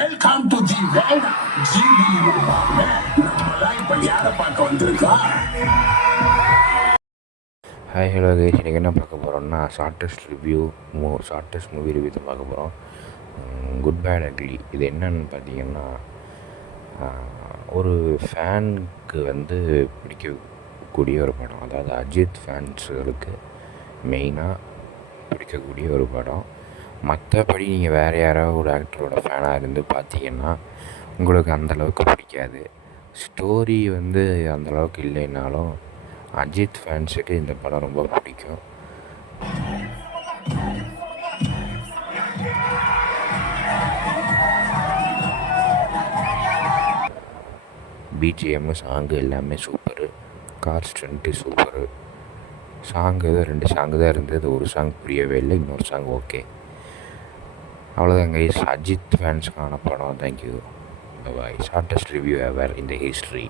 Welcome to the world GPU. நம்மளாம் இப்ப யாரை பார்க்க வந்திருக்கோம்? ஹாய் ஹலோ கைஸ், இன்றைக்கி என்ன பார்க்க போகிறோம்னா ஷார்ட்டஸ்ட் மூவி ரிவ்யூ தான் பார்க்க போகிறோம். Good bad ugly. இது என்னன்னு பார்த்தீங்கன்னா, ஒரு ஃபேனுக்கு பிடிக்கக்கூடிய ஒரு படம். அதாவது அஜித் ஃபேன்ஸுகளுக்கு மெயினாக பிடிக்கக்கூடிய ஒரு படம். மற்றபடி நீங்கள் வேறு யாராவது ஒரு ஆக்டரோட ஃபேனாக இருந்து பார்த்தீங்கன்னா உங்களுக்கு அந்தளவுக்கு பிடிக்காது. ஸ்டோரி அந்தளவுக்கு இல்லைன்னாலும் அஜித் ஃபேன்ஸுக்கு இந்த படம் ரொம்ப பிடிக்கும். பிஜிஎம்மு, சாங்கு எல்லாமே super. Car stunt super. Song 2 song தான் இருந்தது. ஒரு சாங் புரியவே இல்லை, இன்னொரு சாங் ஓகே. அவ்வளோதான் கைஸ், அஜித் ஃபேன்ஸுக்கான படம். Thank you, bye. Shortest review ever in the history.